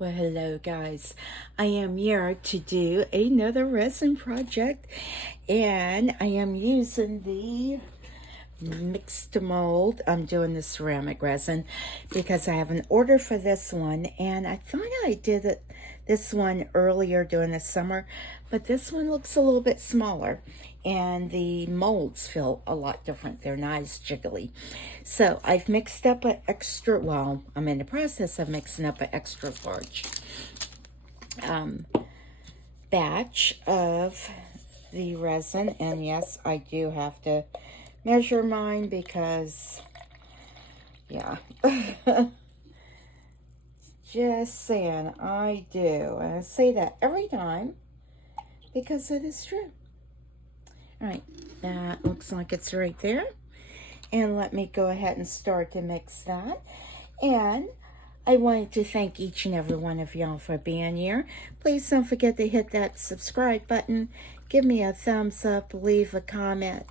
Well, hello guys. I am here to do another resin project, and I am using the mixed mold. I'm doing the ceramic resin because I have an order for this one, and I thought I did this one earlier during the summer, but this one looks a little bit smaller and the molds feel a lot different. They're not as jiggly. So I've mixed up an extra, well, I'm in the process of mixing up an extra large batch of the resin. And yes, I do have to measure mine because, yeah, just saying, I do. And I say that every time because it is true. All right, that looks like it's right there. And let me go ahead and start to mix that. And I wanted to thank each and every one of y'all for being here. Please don't forget to hit that subscribe button. Give me a thumbs up, leave a comment.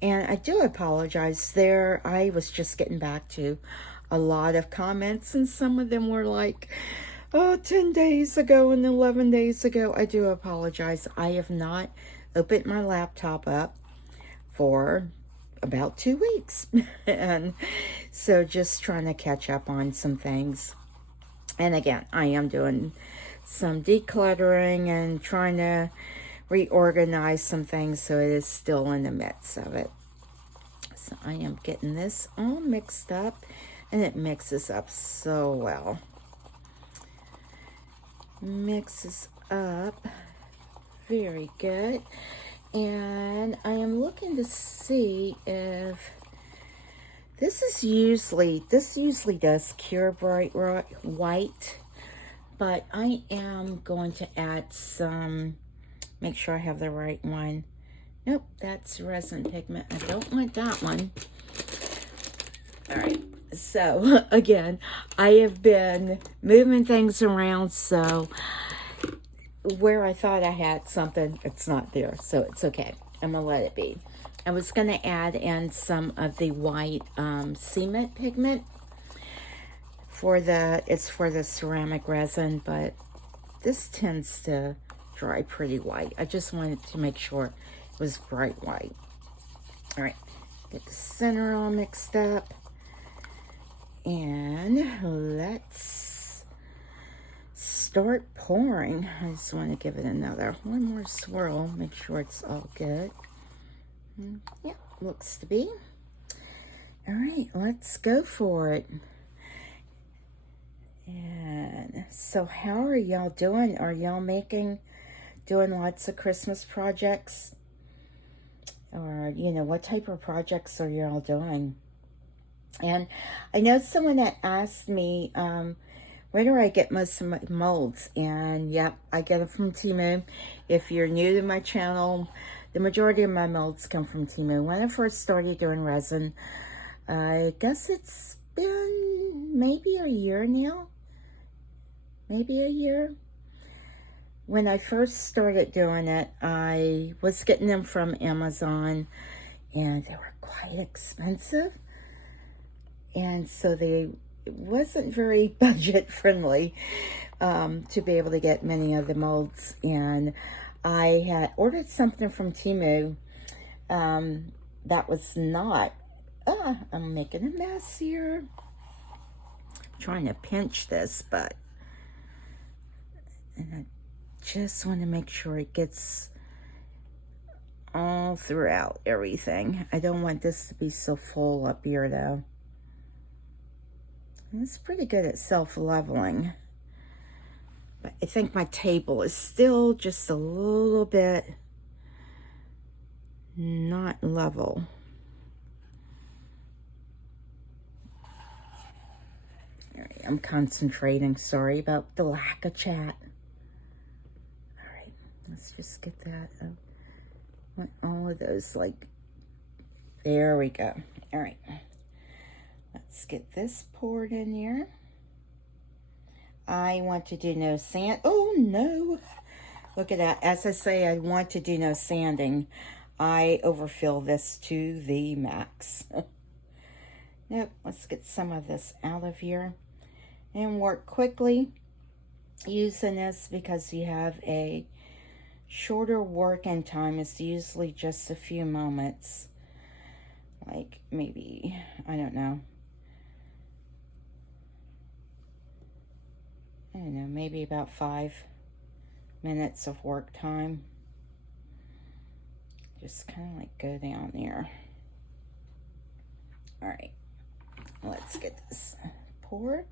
And I do apologize there. I was just getting back to a lot of comments, and some of them were like, oh, 10 days ago and 11 days ago. I do apologize. I have not opened my laptop up for about 2 weeks. And so just trying to catch up on some things. And again, I am doing some decluttering and trying to reorganize some things, so it is still in the midst of it. So I am getting this all mixed up, and it mixes up so well. Mixes up very good. And I am looking to see if this usually does cure bright white, but I am going to add some, make sure I have the right one. Nope, that's resin pigment. I don't want that one. All right, so again, I have been moving things around, so where I thought I had something, it's not there, so it's okay. I'm gonna let it be. I was gonna add in some of the white cement pigment it's for the ceramic resin, but this tends to dry pretty white. I just wanted to make sure it was bright white. All right, get the center all mixed up, and let's start pouring. I just want to give it one more swirl, make sure it's all good. Yeah, looks to be. All right, let's go for it. And so how are y'all doing? Are y'all doing lots of Christmas projects? Or, what type of projects are y'all doing? And I know someone that asked me, where do I get most of my molds? And yep, I get them from Temu. If you're new to my channel, the majority of my molds come from Temu. When I first started doing resin, I guess it's been maybe a year now. Maybe a year. When I first started doing it, I was getting them from Amazon, and they were quite expensive. And so it wasn't very budget friendly to be able to get many of the molds. And I had ordered something from Temu that was not, I'm making a mess here. I'm trying to pinch this, and I just want to make sure it gets all throughout everything. I don't want this to be so full up here though. It's pretty good at self-leveling. But I think my table is still just a little bit not level. All right, I'm concentrating. Sorry about the lack of chat. All right, let's just get that. Want all of those, there we go. All right. Let's get this poured in here. I want to do no sand. Oh, no. Look at that. As I say, I want to do no sanding. I overfill this to the max. Nope. Let's get some of this out of here and work quickly. using this because you have a shorter working time. It's usually just a few moments, like maybe, I don't know, maybe about 5 minutes of work time. Just kind of like go down there. All right, let's get this poured.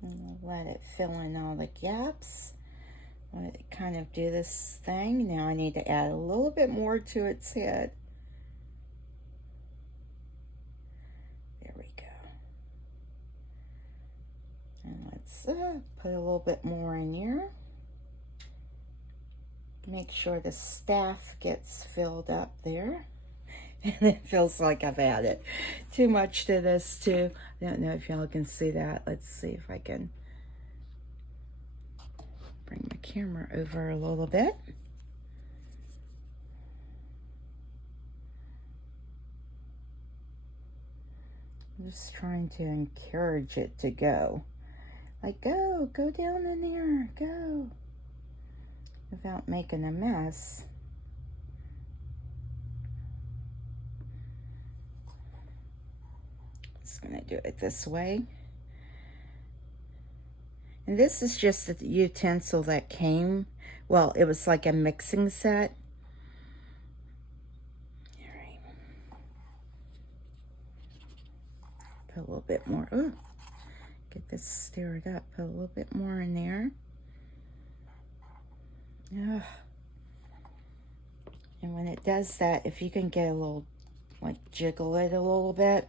And we'll let it fill in all the gaps. Let it kind of do this thing. Now I need to add a little bit more to its head. There we go. And let's put a little bit more in here. Make sure the staff gets filled up there. And it feels like I've added too much to this too. I don't know if y'all can see that. Let's see if I can bring the camera over a little bit. I'm just trying to encourage it to go. Like, go down in there, go. Without making a mess. Just gonna do it this way. And this is just a utensil that came, well, it was like a mixing set. All right. Put a little bit more, oh, get this stirred up, put a little bit more in there. Ugh. And when it does that, if you can get a little, like jiggle it a little bit,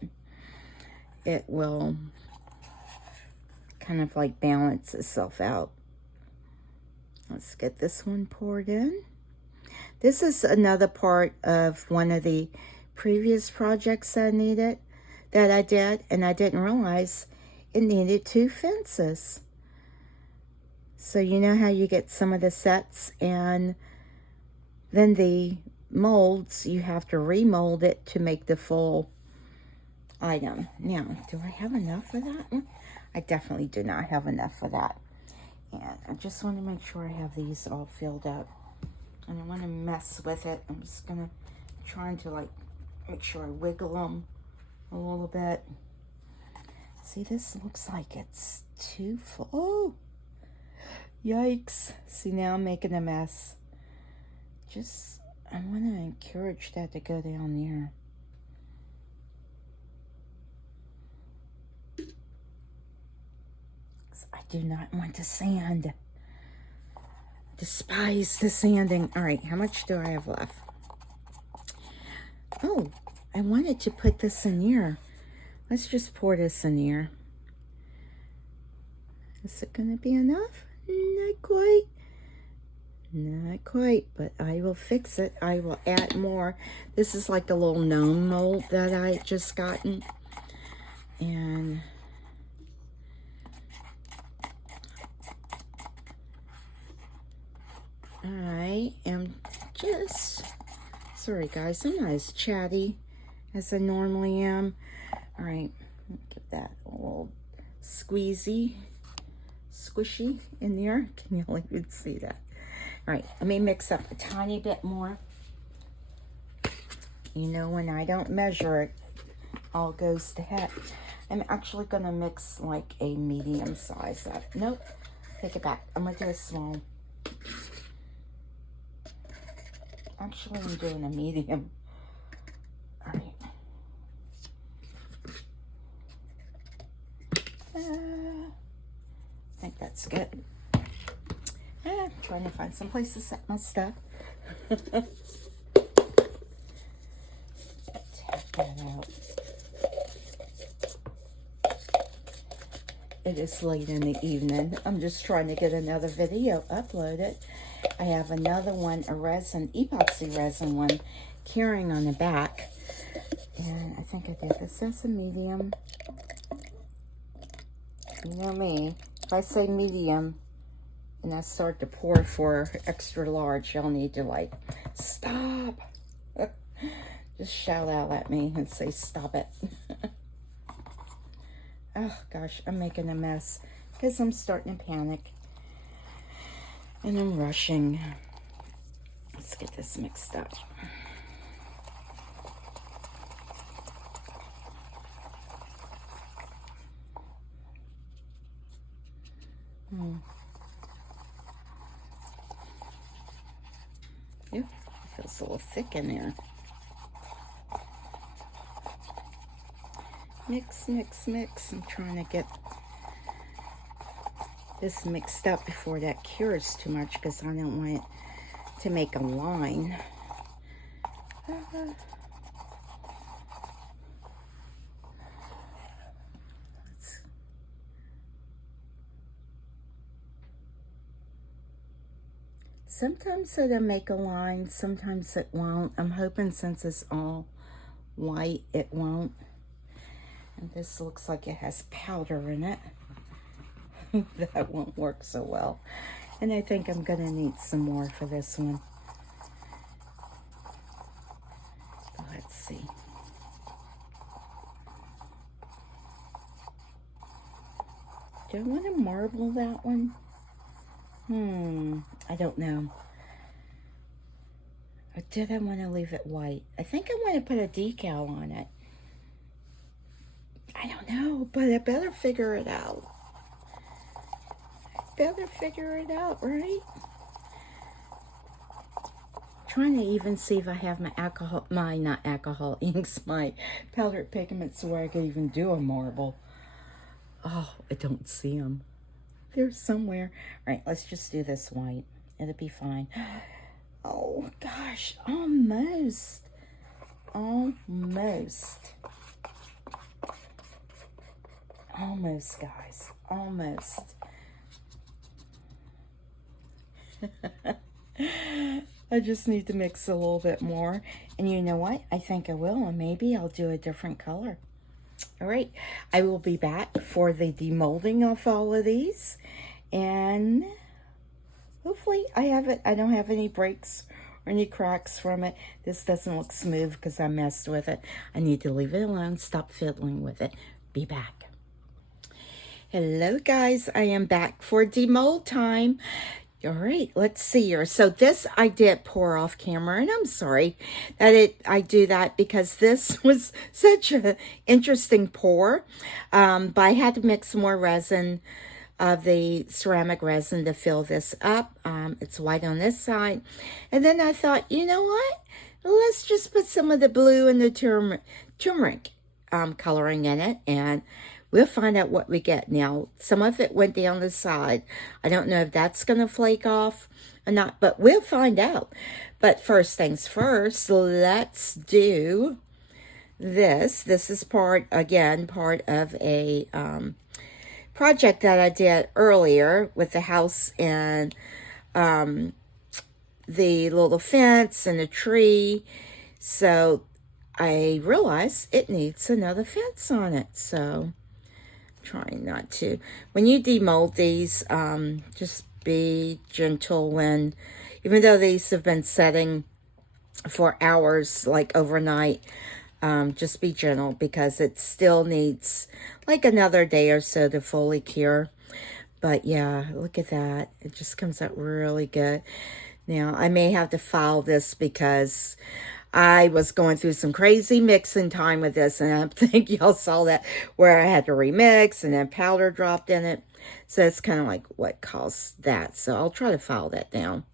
it will kind of like balance itself out. Let's get this one poured in. This is another part of one of the previous projects that I did, and I didn't realize it needed 2 fences. So you know how you get some of the sets and then the molds, you have to remold it to make the full item. Now, do I have enough of that one? I definitely do not have enough of that. And I just want to make sure I have these all filled up. And I want to mess with it. I'm just going to try to like make sure I wiggle them a little bit. See, this looks like it's too full. Oh, yikes. See, now I'm making a mess. I want to encourage that to go down there. I do not want to sand. Despise the sanding. All right, how much do I have left? Oh, I wanted to put this in here. Let's just pour this in here. Is it going to be enough? Not quite. Not quite, but I will fix it. I will add more. This is like the little gnome mold that I just gotten. And I am just, sorry guys, I'm not as chatty as I normally am. All right, give that a little squishy in there. Can you even see that? All right, let me mix up a tiny bit more. You know, when I don't measure it, all goes to heck. I'm actually gonna mix like a medium size up. Nope, take it back. I'm gonna do a small. Actually, I'm doing a medium. All right. I think that's good. Trying to find some place to set my stuff. Take that out. It is late in the evening. I'm just trying to get another video uploaded. I have another one, a resin, epoxy resin one, curing on the back. And I think I did this as a medium. You know me, if I say medium and I start to pour for extra large, y'all need to like, stop. Just shout out at me and say, stop it. Oh gosh, I'm making a mess because I'm starting to panic and I'm rushing. Let's get this mixed up. Ew, it feels a little thick in there. Mix, mix, mix. I'm trying to get this mixed up before that cures too much because I don't want it to make a line. Sometimes it'll make a line, sometimes it won't. I'm hoping since it's all white, it won't. And this looks like it has powder in it. That won't work so well. And I think I'm gonna need some more for this one. Let's see. Do I want to marble that one? I don't know. Or did I want to leave it white? I think I want to put a decal on it. I don't know, but I better figure it out. Right? Trying to even see if I have my inks, my powdered pigments where I could even do a marble. Oh, I don't see them. They're somewhere. All right, let's just do this white. It'll be fine. Oh, gosh. Almost. Almost, guys. Almost. I just need to mix a little bit more. And you know what? I think I will. And maybe I'll do a different color. All right, I will be back for the demolding of all of these, and hopefully I don't have any breaks or any cracks from it. This doesn't look smooth because I messed with it. I need to leave it alone, stop fiddling with it. Be back. Hello guys, I am back for demold time. All right, let's see here. So this I did pour off camera, and I'm sorry that I do that because this was such an interesting pour. But I had to mix more resin, the ceramic resin, to fill this up. It's white on this side. And then I thought, you know what? Let's just put some of the blue and the turmeric coloring in it, and we'll find out what we get. Now, some of it went down the side. I don't know if that's going to flake off or not, but we'll find out. But first things first, let's do this. This is part of a project that I did earlier with the house and the little fence and the tree. So I realized it needs another fence on it. So trying not to. When you demold these, just be gentle when, even though these have been setting for hours, like overnight, just be gentle because it still needs like another day or so to fully cure. But yeah, look at that. It just comes out really good. Now, I may have to file this because I was going through some crazy mixing time with this, and I think y'all saw that where I had to remix and then powder dropped in it. So it's kind of like what caused that. So I'll try to file that down.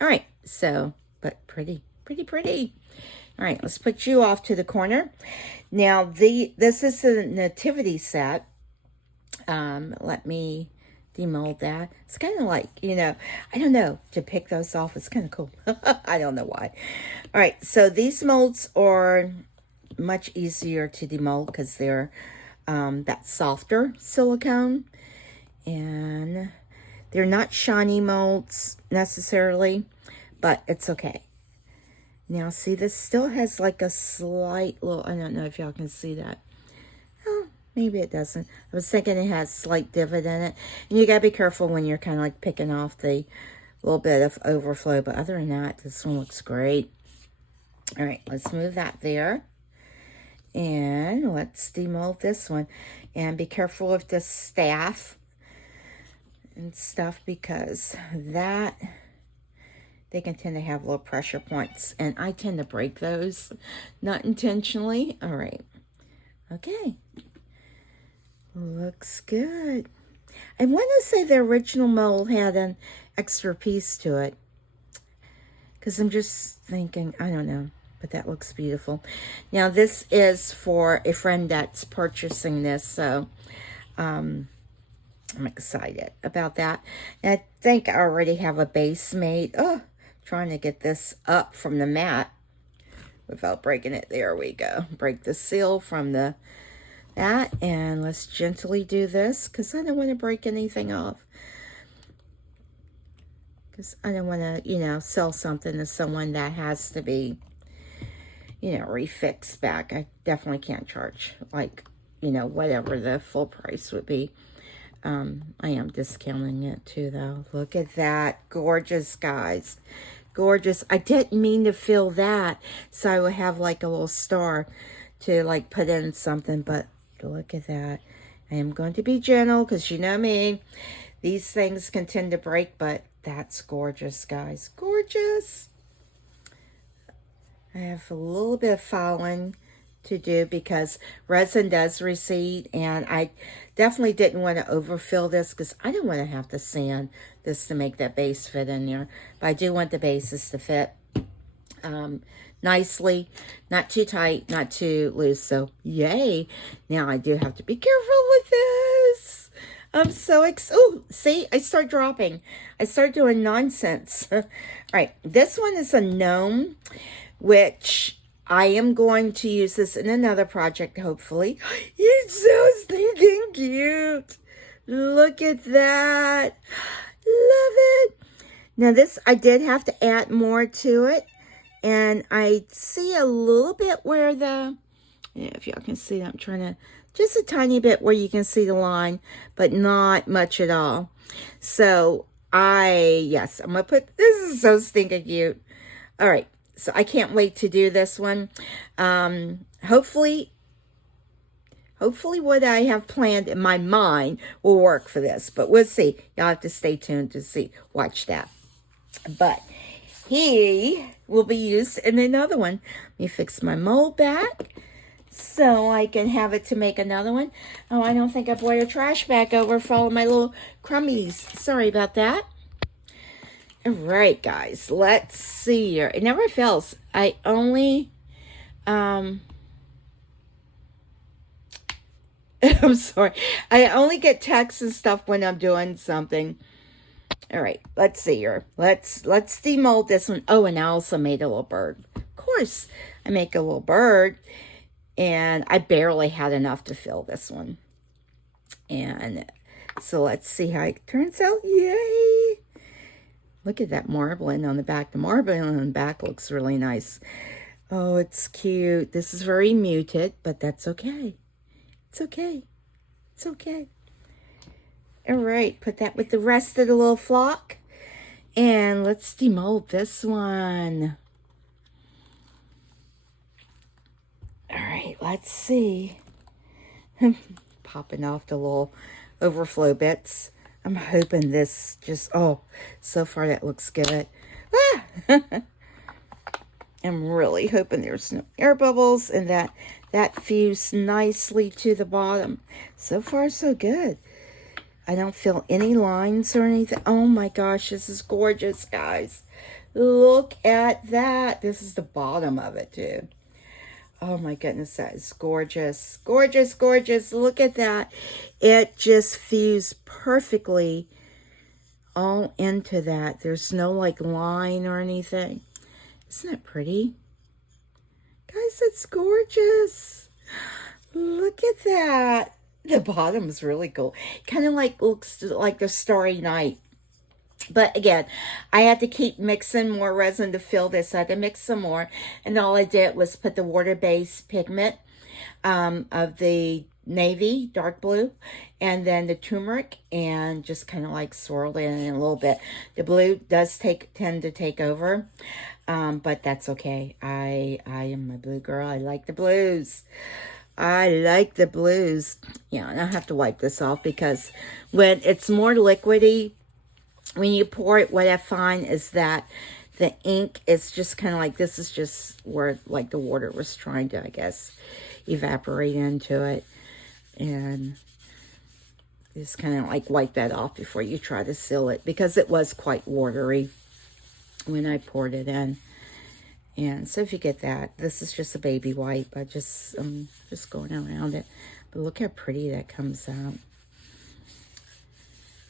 All right. So, but pretty. All right. Let's put you off to the corner. Now, this is the Nativity set. Let me demold that. It's kind of like, I don't know, to pick those off. It's kind of cool. I don't know why. All right, so these molds are much easier to demold because they're that softer silicone, and they're not shiny molds necessarily, but it's okay. Now, see, this still has like a slight little, I don't know if y'all can see that. Oh, maybe it doesn't. I was thinking it has slight divot in it. And you got to be careful when you're kind of like picking off the little bit of overflow. But other than that, this one looks great. All right, let's move that there. And let's demold this one. And be careful with the staff and stuff, because that, they can tend to have low pressure points. And I tend to break those, not intentionally. All right. Okay. Looks good. I want to say the original mold had an extra piece to it, because I'm just thinking, I don't know, but that looks beautiful. Now, this is for a friend that's purchasing this, so I'm excited about that. And I think I already have a base made. Oh, trying to get this up from the mat without breaking it. There we go. Break the seal from that, and let's gently do this, because I don't want to break anything off. Because I don't want to, sell something to someone that has to be, refixed back. I definitely can't charge, whatever the full price would be. I am discounting it too, though. Look at that. Gorgeous, guys. Gorgeous. I didn't mean to fill that, so I would have a little star to put in something, but look at that. I am going to be gentle, because you know me. These things can tend to break, but that's gorgeous, guys. Gorgeous. I have a little bit of filing to do, because resin does recede, and I definitely didn't want to overfill this, because I don't want to have to sand this to make that base fit in there. But I do want the bases to fit nicely, not too tight, not too loose. So yay. Now I do have to be careful with this. I'm so oh, see, I start dropping. I start doing nonsense. All right, this one is a gnome, which I am going to use this in another project, hopefully. It's so stinking cute. Look at that. Love it. Now this, I did have to add more to it. And I see a little bit where if y'all can see, I'm trying to, just a tiny bit where you can see the line, but not much at all. So yes, I'm going to put, this is so stinking cute. All right. So I can't wait to do this one. Hopefully what I have planned in my mind will work for this, but we'll see. Y'all have to stay tuned to watch that. But he will be used in another one. Let me fix my mold back so I can have it to make another one. Oh, I don't think I brought a trash bag over for all of my little crummies. Sorry about that. All right, guys, let's see here. It never fails. I only, I'm sorry. I only get texts and stuff when I'm doing something. All right, let's see here. Let's demold this one. Oh, and I also made a little bird. Of course, I make a little bird, and I barely had enough to fill this one. And so let's see how it turns out. Yay! Look at that marbling on the back. The marbling on the back looks really nice. Oh, it's cute. This is very muted, but that's okay. It's okay. It's okay. All right, put that with the rest of the little flock. And let's demold this one. All right, let's see. Popping off the little overflow bits. I'm hoping this just, oh, so far that looks good. Ah! I'm really hoping there's no air bubbles and that fused nicely to the bottom. So far, so good. I don't feel any lines or anything. Oh my gosh, this is gorgeous, guys. Look at that. This is the bottom of it, too. Oh my goodness, that is gorgeous. Gorgeous, gorgeous. Look at that. It just fused perfectly all into that. There's no line or anything. Isn't it pretty? Guys, it's gorgeous. Look at that. The bottom is really cool. Kind of looks like the Starry Night. But again, I had to keep mixing more resin to fill this. I had to mix some more. And all I did was put the water-based pigment of the navy, dark blue, and then the turmeric, and just kind of like swirled it in a little bit. The blue does tend to take over, but that's okay. I am a blue girl. I like the blues. I like the blues. Yeah, and I have to wipe this off because when it's more liquidy, when you pour it, what I find is that the ink is just kind of like, this is just where like the water was trying to, I guess, evaporate into it. And just kind of like wipe that off before you try to seal it, because it was quite watery when I poured it in. And so if you get that, this is just a baby wipe. I just going around it. But look how pretty that comes out.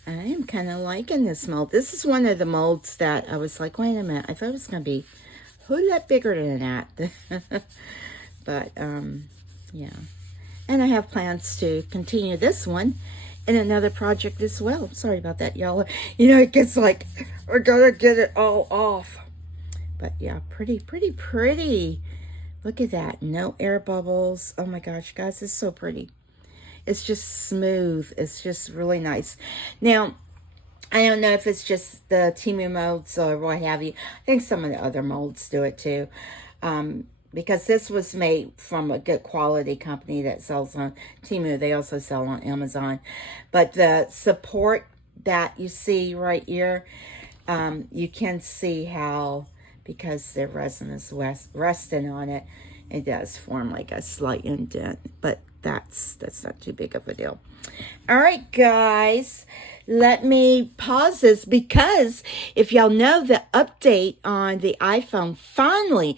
I am kind of liking this mold. This is one of the molds that I was like, wait a minute, I thought it was going to be a whole lot bigger than that. But, yeah. And I have plans to continue this one in another project as well. Sorry about that, y'all. You know, it gets like, I gotta get it all off. But yeah, pretty, pretty, pretty. Look at that. No air bubbles. Oh my gosh, guys, it's so pretty. It's just smooth. It's just really nice. Now, I don't know if it's just the Temu molds or what have you. I think some of the other molds do it too. Because this was made from a good quality company that sells on Temu. They also sell on Amazon. But the support that you see right here, you can see how, because the resin is resting on it, it does form like a slight indent. But that's not too big of a deal. All right, guys, let me pause this, because if y'all know, the update on the iPhone finally,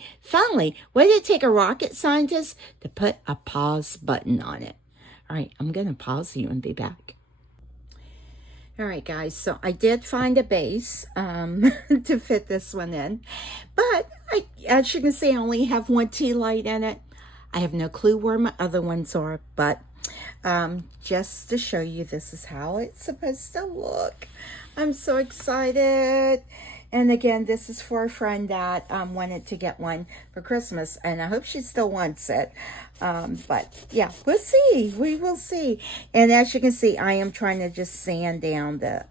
what did it take a rocket scientist to put a pause button on it? All right, I'm going to pause you and be back. All right, guys, so I did find a base to fit this one in, but as you can see, I only have one tea light in it. I have no clue where my other ones are, but just to show you, this is how it's supposed to look. I'm so excited. And again, this is for a friend that wanted to get one for Christmas, and I hope she still wants it. But yeah, we'll see. We will see. And as you can see, I am trying to just sand down the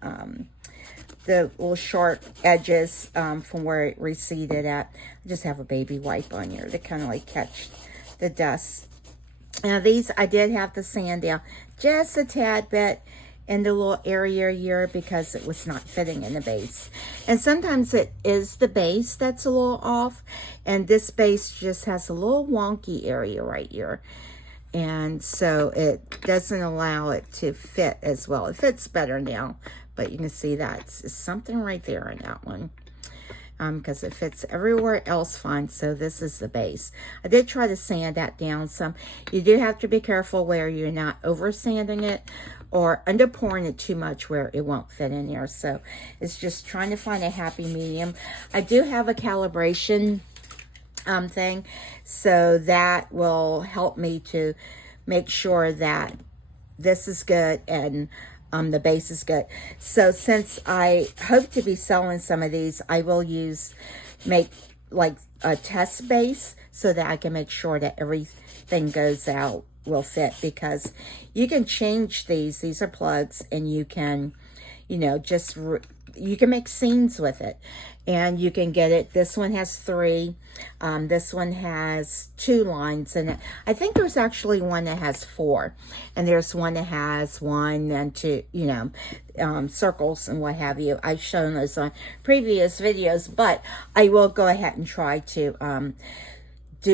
little sharp edges from where it receded at. I just have a baby wipe on here to kind of like catch the dust. Now these, I did have to sand down just a tad bit in the little area here, because it was not fitting in the base. And sometimes it is the base that's a little off, and this base just has a little wonky area right here. And so it doesn't allow it to fit as well. It fits better now, but you can see that's something right there in that one. Because it fits everywhere else fine. So this is the base. I did try to sand that down some. You do have to be careful where you're not over sanding it or under pouring it too much where it won't fit in there. So it's just trying to find a happy medium. I do have a calibration thing, so that will help me to make sure that this is good and the base is good. So since I hope to be selling some of these, I will make like a test base so that I can make sure that everything goes out will fit, because you can change these are plugs, and you can, you know, just you can make scenes with it, and you can get it. This one has 3. This one has 2 lines in it. I think there's actually one that has 4, and there's one that has 1 and 2, you know, circles and what have you. I've shown those on previous videos, but I will go ahead and try to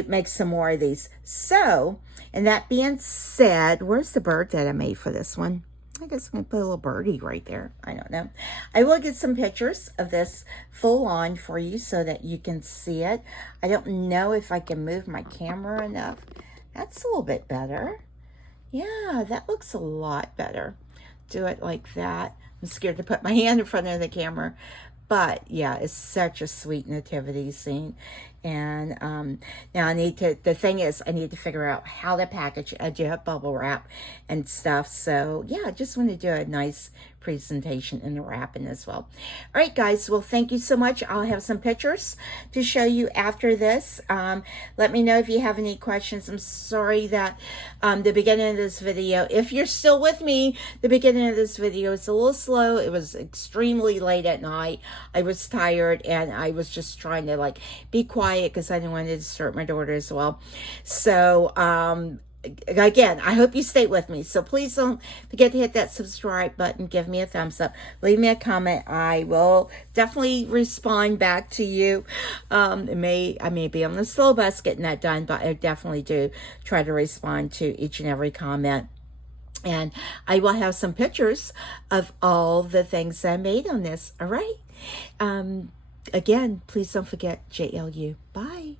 make some more of these. So, and that being said, where's the bird that I made for this one? I guess I'm going to put a little birdie right there. I don't know. I will get some pictures of this full on for you so that you can see it. I don't know if I can move my camera enough. That's a little bit better. Yeah, that looks a lot better. Do it like that. I'm scared to put my hand in front of the camera. But yeah, it's such a sweet nativity scene. And now the thing is, I need to figure out how to package. I do have bubble wrap and stuff. So yeah, I just want to do a nice presentation in the wrapping as well. All right, guys. Well, thank you so much. I'll have some pictures to show you after this. Let me know if you have any questions. I'm sorry that the beginning of this video, if you're still with me, the beginning of this video is a little slow. It was extremely late at night. I was tired and I was just trying to like be quiet because I didn't want to disturb my daughter as well. So, again, I hope you stay with me. So please don't forget to hit that subscribe button. Give me a thumbs up. Leave me a comment. I will definitely respond back to you. I may be on the slow bus getting that done, but I definitely do try to respond to each and every comment. And I will have some pictures of all the things I made on this. All right. Again, please don't forget JLU. Bye.